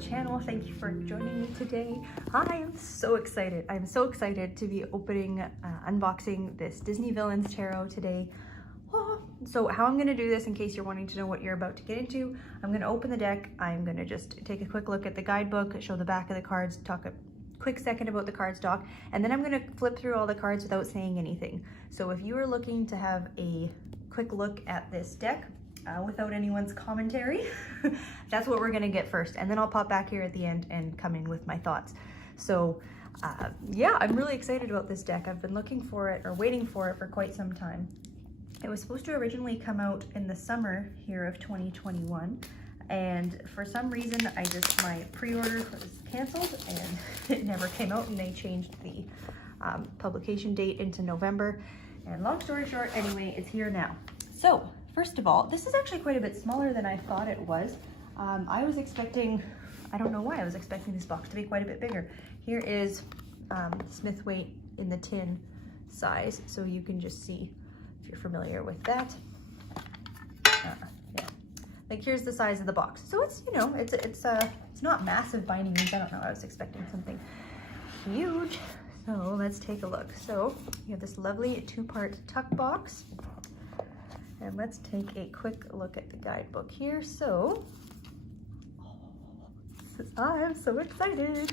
channel. Thank you for joining me today. I am so excited. I'm so excited to be opening, unboxing this Disney Villains Tarot today. So how I'm going to do this, in case you're wanting to know what you're about to get into, I'm going to open the deck. I'm going to just take a quick look at the guidebook, show the back of the cards, talk a quick second about the cardstock, and then I'm going to flip through all the cards without saying anything. So if you are looking to have a quick look at this deck without anyone's commentary, that's what we're going to get first, and then I'll pop back here at the end and come in with my thoughts. So yeah, I'm really excited about this deck. I've been looking for it, or waiting for it, for quite some time. It was supposed to originally come out in the summer here of 2021, and for some reason my pre-order was canceled and it never came out, and they changed the publication date into November. And long story short, anyway, it's here now. So first of all, this is actually quite a bit smaller than I thought it was. I was expecting, I don't know why, I was expecting this box to be quite a bit bigger. Here is Smith weight in the tin size, so you can just see if you're familiar with that. Yeah, like here's the size of the box. So it's, you know, it's not massive by any means. I don't know, I was expecting something huge. So let's take a look. So you have this lovely two-part tuck box. And let's take a quick look at the guidebook here. So, I'm so excited.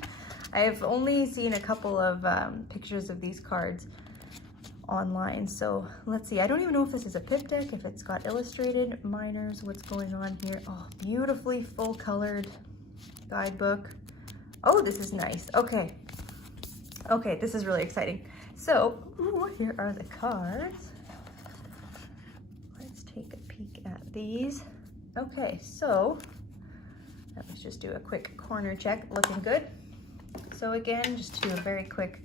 I've only seen a couple of pictures of these cards online. So let's see. I don't even know if this is a pip deck, if it's got illustrated minors, what's going on here. Oh, beautifully full colored guidebook. Oh, this is nice. Okay. Okay, this is really exciting. So, ooh, here are the cards. Take a peek at these. Okay, so let's just do a quick corner check. Looking good. So again, just to do a very quick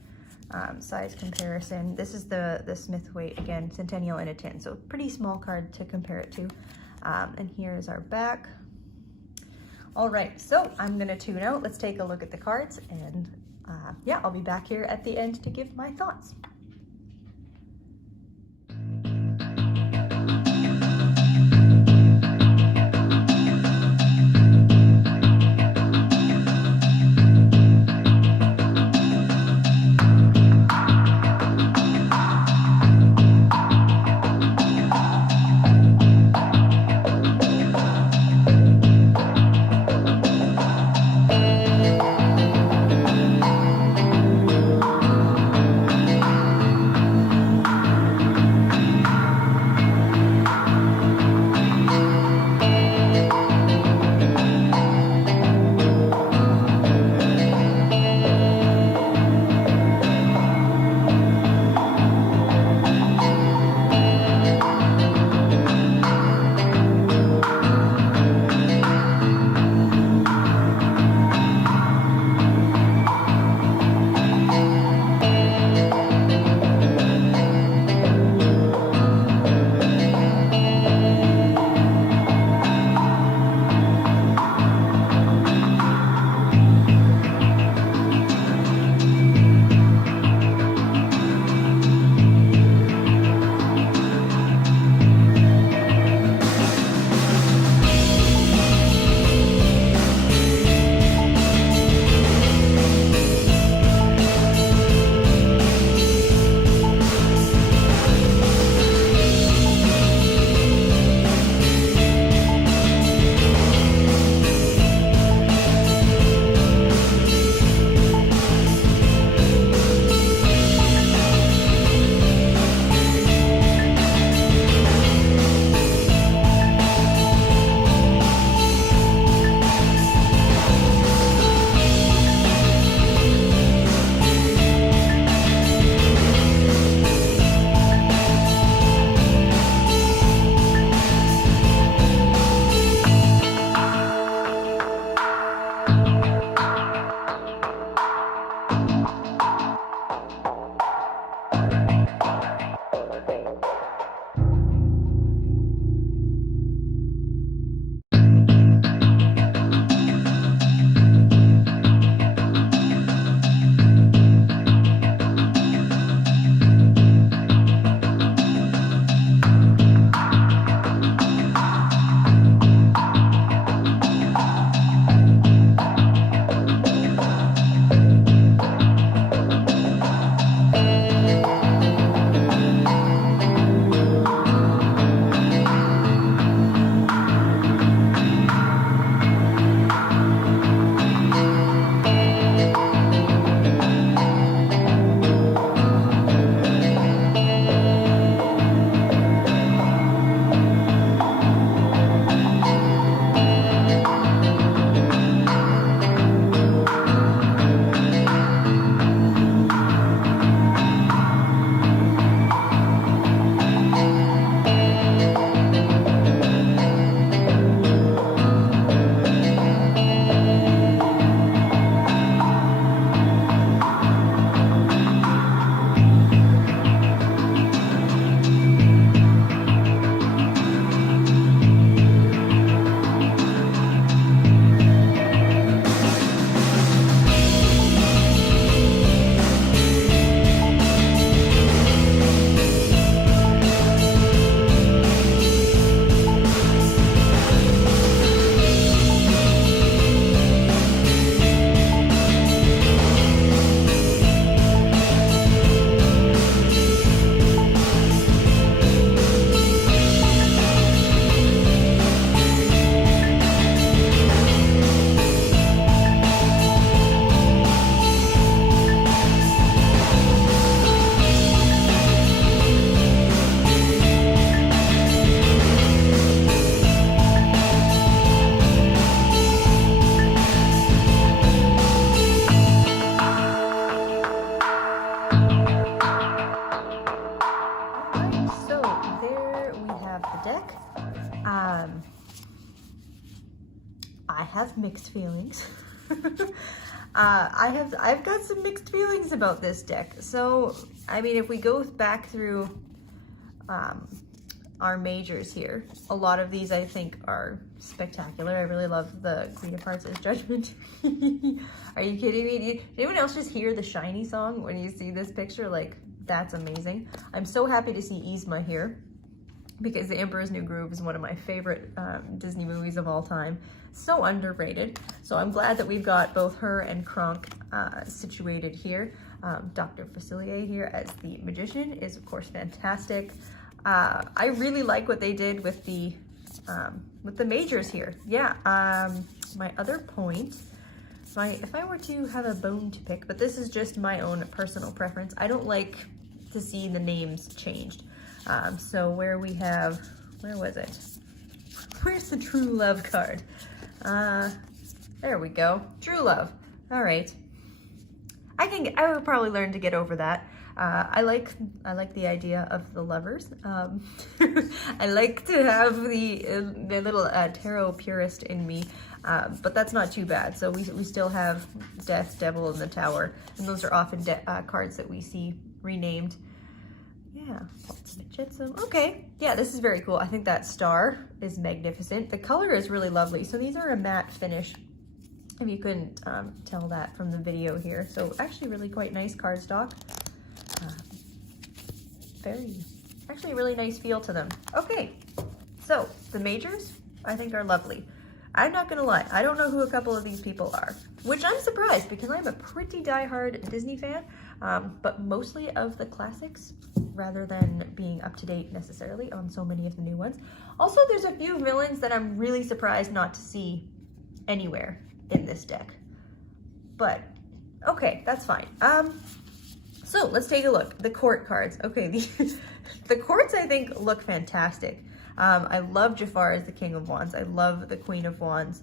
size comparison. This is the Smith weight, again, Centennial in a tin, so pretty small card to compare it to. And here is our back. All right, so I'm gonna tune out. Let's take a look at the cards, and yeah, I'll be back here at the end to give my thoughts. here we have the deck. I have mixed feelings. I've got some mixed feelings about this deck. So, I mean, if we go back through our majors here, a lot of these I think are spectacular. I really love the Queen of Hearts' Judgment. Are you kidding me? Did anyone else just hear the Shiny song when you see this picture? Like, that's amazing. I'm so happy to see Yzma here, because The Emperor's New Groove is one of my favorite Disney movies of all time. So underrated. So I'm glad that we've got both her and Kronk situated here. Dr. Facilier here as the magician is of course fantastic. I really like what they did with the majors here. Yeah, my other point, if I were to have a bone to pick, but this is just my own personal preference, I don't like to see the names changed. So where we have, where was it? Where's the True Love card? There we go, True Love. All right, I would probably learn to get over that. I like the idea of the lovers. I like to have the little tarot purist in me, but that's not too bad. So we still have Death, Devil, and the Tower, and those are often cards that we see renamed. Yeah, okay, yeah, this is very cool. I think that star is magnificent. The color is really lovely. So these are a matte finish, if you couldn't tell that from the video here. So actually really quite nice cardstock. Actually really nice feel to them. Okay, so the majors I think are lovely. I'm not gonna lie, I don't know who a couple of these people are, which I'm surprised because I'm a pretty diehard Disney fan, but mostly of the classics rather than being up to date necessarily on so many of the new ones. Also, there's a few villains that I'm really surprised not to see anywhere in this deck, but okay, that's fine. So let's take a look. The court cards. Okay, the courts I think look fantastic. I love Jafar as the King of Wands. I love the Queen of Wands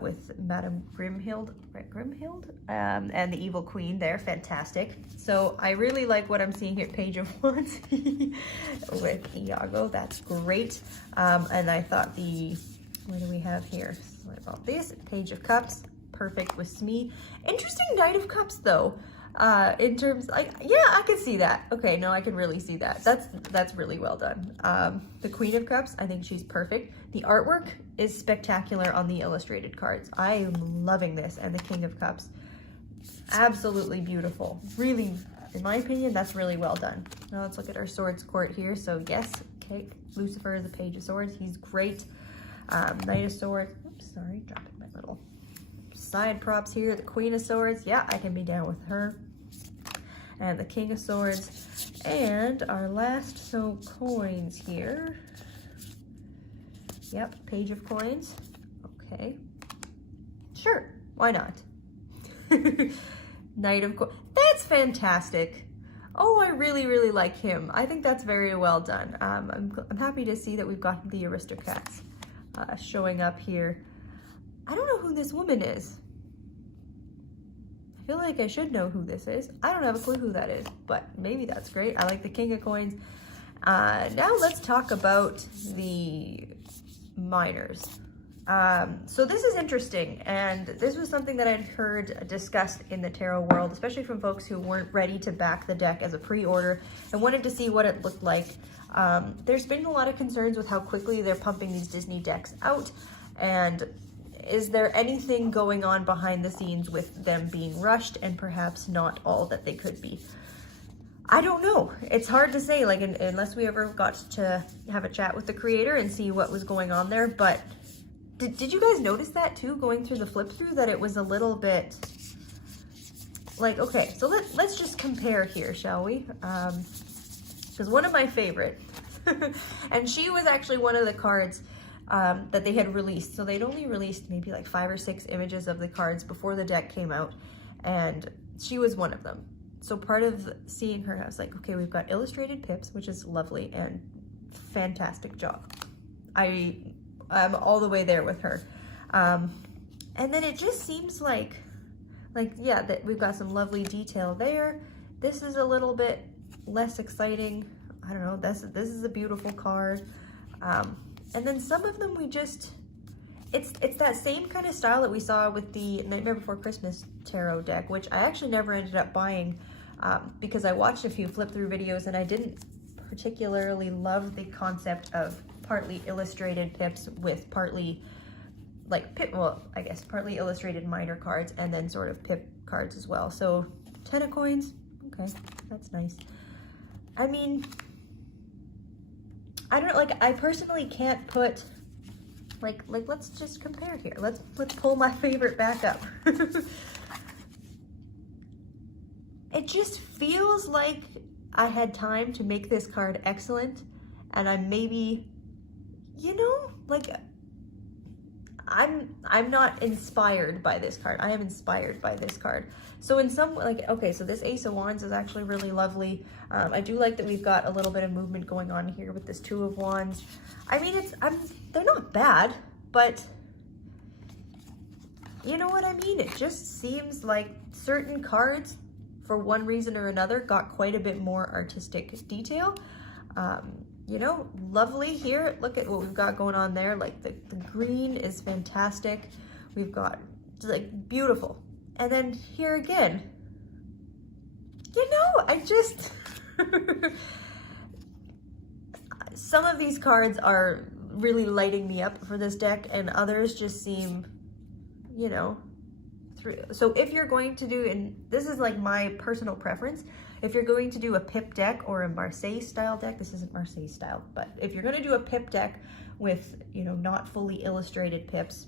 with Madame Grimhild, right? Grimhild, and the Evil Queen there. Fantastic. So I really like what I'm seeing here. Page of Wands with Iago. That's great. And I thought what do we have here? What about this? Page of Cups. Perfect with Smee. Interesting Knight of Cups though. In terms, yeah, I can see that. Okay, no, I can really see that. That's really well done. The Queen of Cups, I think she's perfect. The artwork is spectacular on the illustrated cards. I am loving this, and the King of Cups, absolutely beautiful. Really, in my opinion, that's really well done. Now let's look at our Swords Court here. So yes, okay, Lucifer is the Page of Swords. He's great. Knight of Swords. Oops, sorry, dropping my little side props here. The Queen of Swords, yeah, I can be down with her. And the King of Swords. And our last coins here. Yep, Page of Coins. Okay. Sure, why not? Knight of Coins. That's fantastic. Oh, I really, really like him. I think that's very well done. I'm happy to see that we've got the Aristocrats showing up here. I don't know who this woman is. I feel like I should know who this is. I don't have a clue who that is, but maybe that's great. I like the King of Coins. Now let's talk about the minors. So this is interesting, and this was something that I'd heard discussed in the tarot world, especially from folks who weren't ready to back the deck as a pre-order and wanted to see what it looked like. There's been a lot of concerns with how quickly they're pumping these Disney decks out, and is there anything going on behind the scenes with them being rushed and perhaps not all that they could be? I don't know. It's hard to say, like, unless we ever got to have a chat with the creator and see what was going on there. But did you guys notice that too, going through the flip through, that it was a little bit like, okay, so let's just compare here, shall we? Because one of my favorite, and she was actually one of the cards that they had released. So they'd only released maybe like 5 or 6 images of the cards before the deck came out, and she was one of them. So part of seeing her, I was like, okay, we've got illustrated pips, which is lovely and fantastic job. I'm all the way there with her. And then it just seems like yeah, that we've got some lovely detail there. This is a little bit less exciting. I don't know, this is a beautiful card. And then some of them we just, it's that same kind of style that we saw with the Nightmare Before Christmas tarot deck, which I actually never ended up buying because I watched a few flip through videos and I didn't particularly love the concept of partly illustrated pips with partly like pip, well, I guess partly illustrated minor cards and then sort of pip cards as well. So 10 of coins, okay, that's nice. I mean, I don't know, like I personally can't put like let's just compare here. Let's pull my favorite back up. It just feels like I had time to make this card excellent, and I'm maybe, you know, like I'm not inspired by this card. I am inspired by this card. So in some, like, okay, so this Ace of Wands is actually really lovely. I do like that we've got a little bit of movement going on here with this Two of Wands. I mean, they're not bad, but you know what I mean? It just seems like certain cards, for one reason or another, got quite a bit more artistic detail. You know, lovely here. Look at what we've got going on there. Like the green is fantastic. We've got like beautiful. And then here again, you know, I just, some of these cards are really lighting me up for this deck and others just seem, you know, so if you're going to do, and this is like my personal preference, if you're going to do a pip deck or a Marseille style deck, this isn't Marseille style, but if you're going to do a pip deck with, you know, not fully illustrated pips,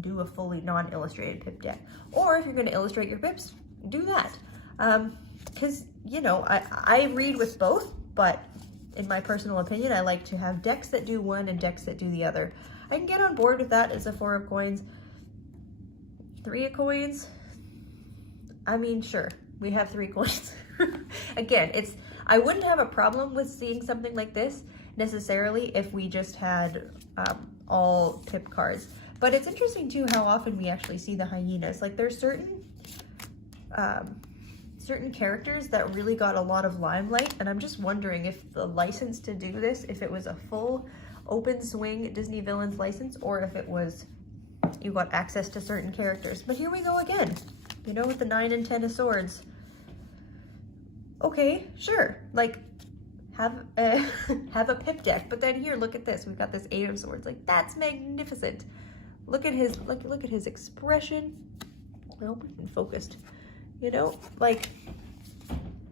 do a fully non-illustrated pip deck. Or if you're going to illustrate your pips, do that. Because, you know, I read with both, but in my personal opinion, I like to have decks that do one and decks that do the other. I can get on board with that as a 4 of coins. 3 of coins, I mean, sure, we have 3 coins. Again, I wouldn't have a problem with seeing something like this necessarily if we just had all pip cards. But it's interesting too how often we actually see the hyenas. Like there's certain characters that really got a lot of limelight, and I'm just wondering if the license to do this, if it was a full open swing Disney Villains license, or if it was you got access to certain characters. But here we go again, you know, with the 9 and 10 of swords. Okay, sure, like have a pip deck, but then here, look at this, we've got this 8 of swords. Like that's magnificent. Look at his look at his expression. I hope it's been focused. You know, like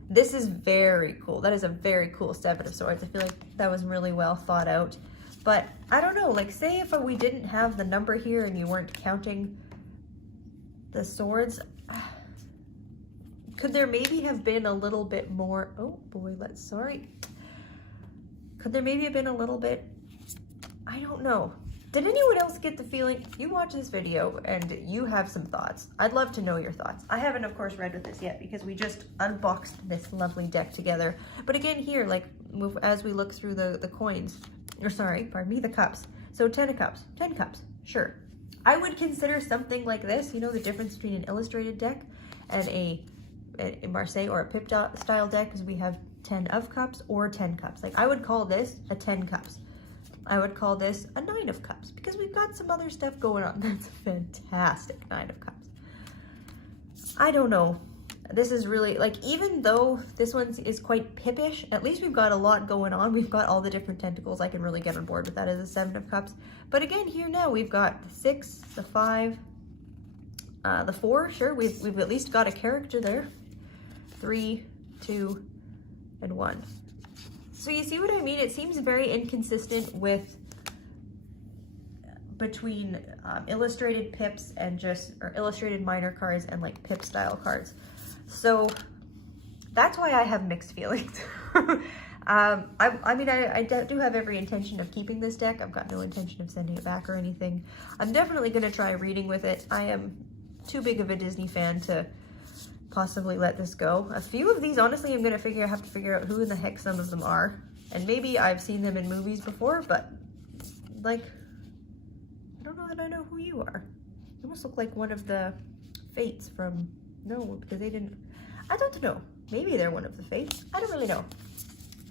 this is very cool. That is a very cool 7 of swords. I feel like that was really well thought out. But I don't know, like say if we didn't have the number here and you weren't counting the swords, could there maybe have been a little bit more, oh boy, could there maybe have been a little bit, I don't know. Did anyone else get the feeling, you watch this video and you have some thoughts? I'd love to know your thoughts. I haven't, of course, read with this yet because we just unboxed this lovely deck together. But again here, like as we look through the coins, or sorry, pardon me, the cups. So 10 of cups, 10 cups, sure. I would consider something like this, you know, the difference between an illustrated deck and a Marseille or a pip style deck is we have 10 of cups or 10 cups. Like I would call this a 10 cups. I would call this a 9 of cups because we've got some other stuff going on. That's a fantastic 9 of cups. I don't know. This is really, like, even though this one is quite pippish, at least we've got a lot going on. We've got all the different tentacles. I can really get on board with that as a 7 of cups. But again, here now we've got the 6, the 5, the 4, sure, we've at least got a character there. 3, 2, and 1. So you see what I mean? It seems very inconsistent with between illustrated pips and or illustrated minor cards and like pip style cards. So that's why I have mixed feelings. I mean, I do have every intention of keeping this deck. I've got no intention of sending it back or anything. I'm definitely going to try reading with it. I am too big of a Disney fan to possibly let this go. A few of these, honestly, I'm going to have to figure out who in the heck some of them are. And maybe I've seen them in movies before, but like, I don't know that I know who you are. You almost look like one of the Fates from, no, because they didn't, I don't know. Maybe they're one of the Fates. I don't really know.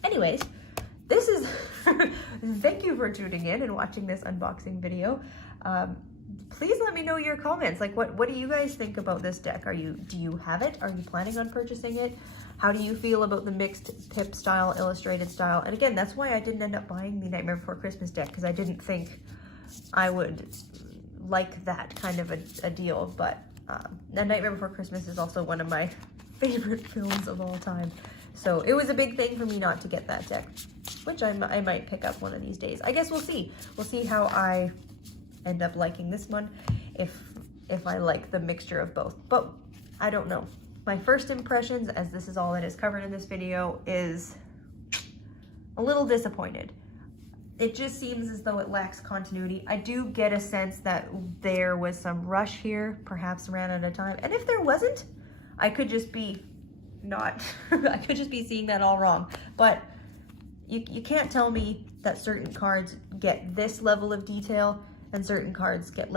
anyways, this is, thank you for tuning in and watching this unboxing video. Please let me know your comments. Like, what do you guys think about this deck? Do you have it? Are you planning on purchasing it? How do you feel about the mixed pip style, illustrated style? And again, that's why I didn't end up buying the Nightmare Before Christmas deck, because I didn't think I would like that kind of a deal. But The Nightmare Before Christmas is also one of my favorite films of all time. So it was a big thing for me not to get that deck, which I might pick up one of these days. I guess we'll see. We'll see how I end up liking this one, if I like the mixture of both. But I don't know. My first impressions, as this is all that is covered in this video, is a little disappointed. It just seems as though it lacks continuity. I do get a sense that there was some rush here, perhaps ran out of time. And if there wasn't, I could just be I could just be seeing that all wrong. But you can't tell me that certain cards get this level of detail and certain cards get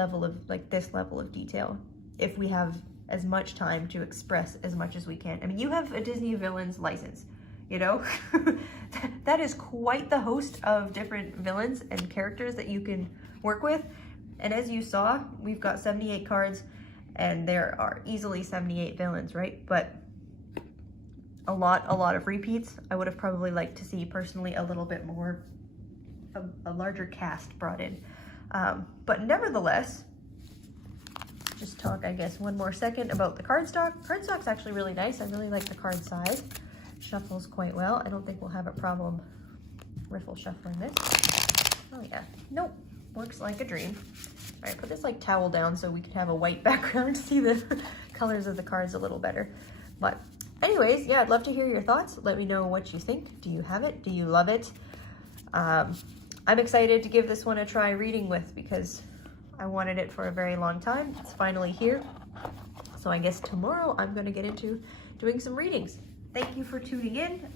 this level of detail if we have as much time to express as much as we can. I mean, you have a Disney Villains license, you know? That is quite the host of different villains and characters that you can work with. And as you saw, we've got 78 cards and there are easily 78 villains, right? But a lot of repeats. I would have probably liked to see personally a little bit more, a larger cast brought in. But nevertheless, just talk, I guess, one more second about the cardstock. Cardstock's actually really nice. I really like the card size. Shuffles quite well. I don't think we'll have a problem riffle shuffling this. Oh yeah, nope, works like a dream. All right, put this like towel down so we can have a white background to see the colors of the cards a little better. But anyways, yeah, I'd love to hear your thoughts. Let me know what you think. Do you have it? Do you love it? I'm excited to give this one a try reading with because I wanted it for a very long time. It's finally here. So I guess tomorrow I'm going to get into doing some readings. Thank you for tuning in.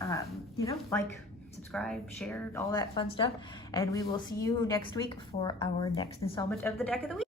You know, like, subscribe, share, all that fun stuff. And we will see you next week for our next installment of the Deck of the Week.